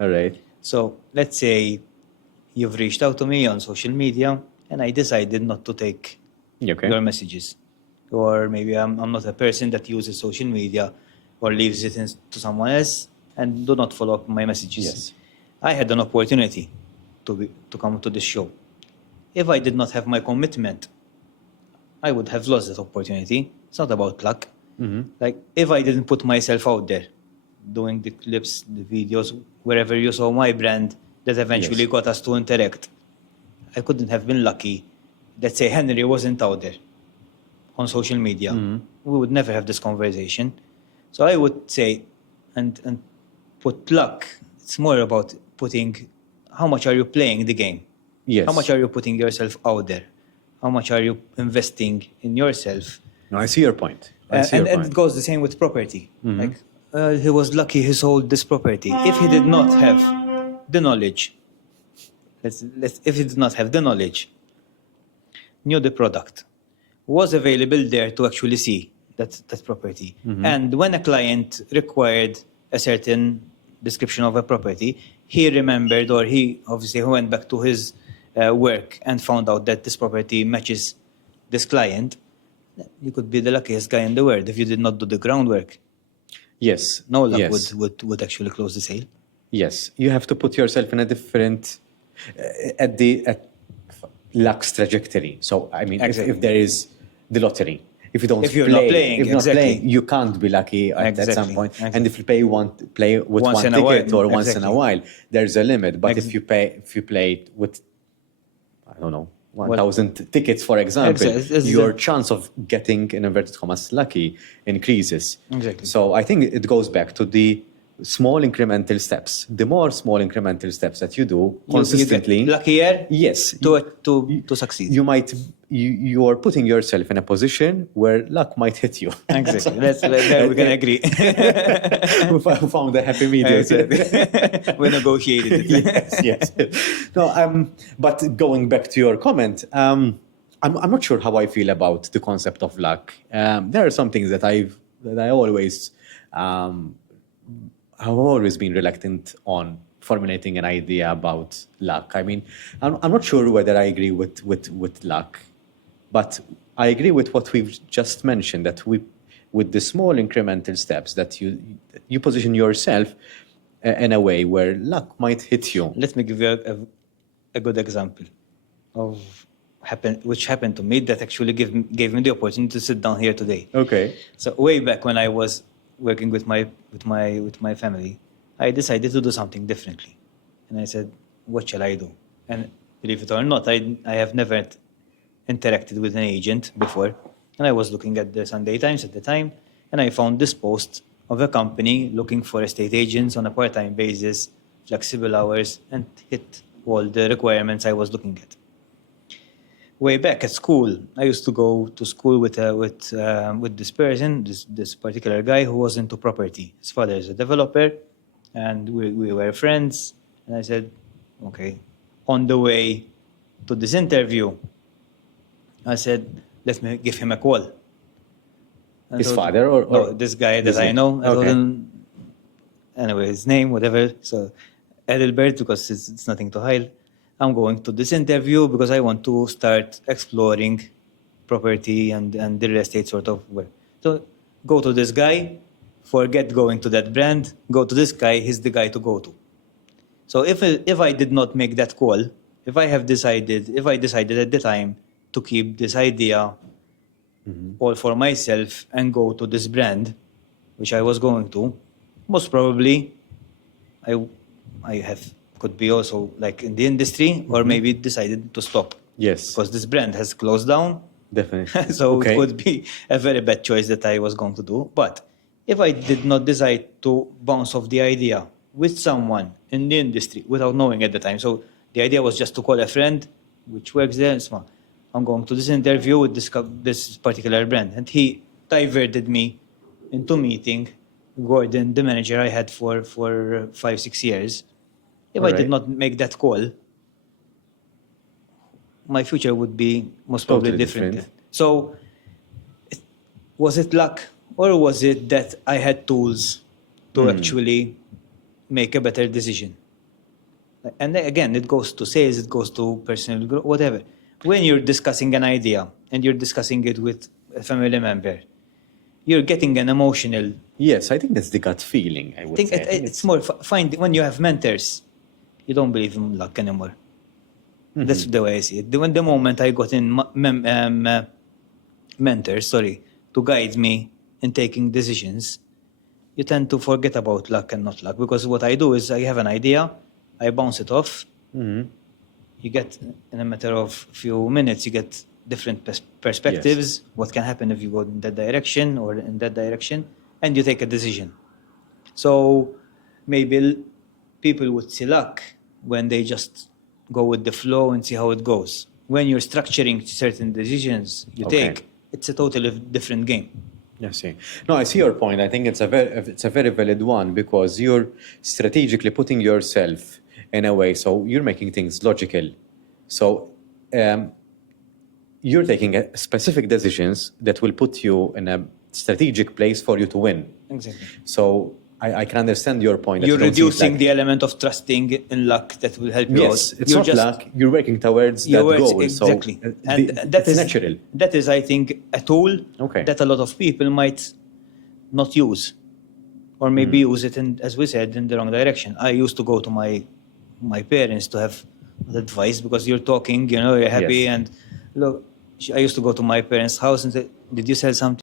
All right. So let's say you've reached out to me on social media and I decided not to take Okay. your messages. Or maybe I'm not a person that uses social media or leaves it to someone else and do not follow up my messages. Yes. I had an opportunity to come to this show. If I did not have my commitment, I would have lost that opportunity. It's not about luck. Like, if I didn't put myself out there, doing the clips, the videos, wherever you saw my brand that eventually Yes. got us to interact, I couldn't have been lucky. Let's say Henry wasn't out there on social media. We would never have this conversation. So I would say, and put luck, it's more about putting, how much are you playing the game? Yes. How much are you putting yourself out there? How much are you investing in yourself? No, I see your point. And it goes the same with property. Like, he was lucky he sold this property. If he did not have the knowledge, if he did not have the knowledge, knew the product, was available there to actually see that property. And when a client required a certain description of a property, he remembered, or he obviously went back to his work and found out that this property matches this client, you could be the luckiest guy in the world. If you did not do the groundwork, Yes. no luck Yes. would actually close the sale. Yes. You have to put yourself in a different at luck's trajectory. So I mean, Exactly. if there is the lottery, if you don't If you're play, not playing, if you're not exactly. playing, you can't be lucky at some Exactly, point. exactly. And if you play with Once one in a while, ticket or once in a exactly. while, there's a limit. But Ex- if you play with, I don't know, 1,000 tickets, for example, It's your chance of getting, in inverted commas, lucky increases. Exactly. So I think it goes back to the small incremental steps. The more small incremental steps that you do consistently, you get luckier yes, to succeed. you are putting yourself in a position where luck might hit you. Exactly. There we can agree. We found a happy medium. Exactly. We negotiated it. yes. No, but going back to your comment, I'm not sure how I feel about the concept of luck. There are some things that I always have always been reluctant on formulating an idea about luck. I mean, I'm not sure whether I agree with luck, but I agree with what we've just mentioned, that with the small incremental steps that you position yourself in a way where luck might hit you. Let me give you a good example of which happened to me that actually gave me the opportunity to sit down here today. Okay. So way back when I was working with my family, I decided to do something differently, and I said, "What shall I do?" And believe it or not, I have never interacted with an agent before, and I was looking at the Sunday Times at the time, and I found this post of a company looking for estate agents on a part-time basis, flexible hours, and hit all the requirements I was looking at. Way back at school, I used to go to school with this person, this particular guy who was into property. His father is a developer, and we were friends. And I said, okay. On the way to this interview, I said, let me give him a call. And His told- father or no, this guy this that I guy? know. I told Okay. him, anyway, his name, whatever. So Edelbert, because it's nothing to hide. I'm going to this interview because I want to start exploring property and the real estate sort of work. So go to this guy, forget going to that brand, go to this guy, he's the guy to go to. So if I did not make that call, if I decided at the time to keep this idea all for myself and go to this brand, which I was going to, most probably I could be also like in the industry, or maybe decided to stop. Yes. Because this brand has closed down. Definitely. So Okay. it would be a very bad choice that I was going to do. But if I did not decide to bounce off the idea with someone in the industry without knowing at the time, so the idea was just to call a friend, which works there, so I'm going to this interview with this particular brand. And he diverted me into meeting Gordon, the manager I had for 5-6 years. If I did Alright. not make that call, my future would be most probably Totally different. different. So, was it luck, or was it that I had tools to actually make a better decision. And again, it goes to sales, it goes to personal growth, whatever. When you're discussing an idea and you're discussing it with a family member, you're getting an emotional Yes, I think that's the gut feeling, I would thing. say. I think It's more find when you have mentors, you don't believe in luck anymore. That's the way I see it. When the moment I got in mentors, to guide me in taking decisions, you tend to forget about luck and not luck, because what I do is I have an idea, I bounce it off. You get, in a matter of few minutes, you get different perspectives, what can happen if you go in that direction or in that direction, and you take a decision. So maybe people would see luck when they just go with the flow and see how it goes. When you're structuring certain decisions you Okay. take, it's a totally different game. Yes, see. No, I see your point. I think it's a very valid one, because you're strategically putting yourself in a way, so you're making things logical. So you're taking specific decisions that will put you in a strategic place for you to win. Exactly. So I can understand your point. that You're you don't see it reducing like- the element of trusting in luck that will help you Yes, out. it's You're not luck. You're working towards that Your words, goal. exactly. So And that it's is natural. That is, I think, a tool Okay. that a lot of people might not use, or maybe use it in, as we said, in the wrong direction. I used to go to my parents to have advice, because you're talking, you're happy, Yes. and look, I used to go to my parents' house and say, "Did you sell something?"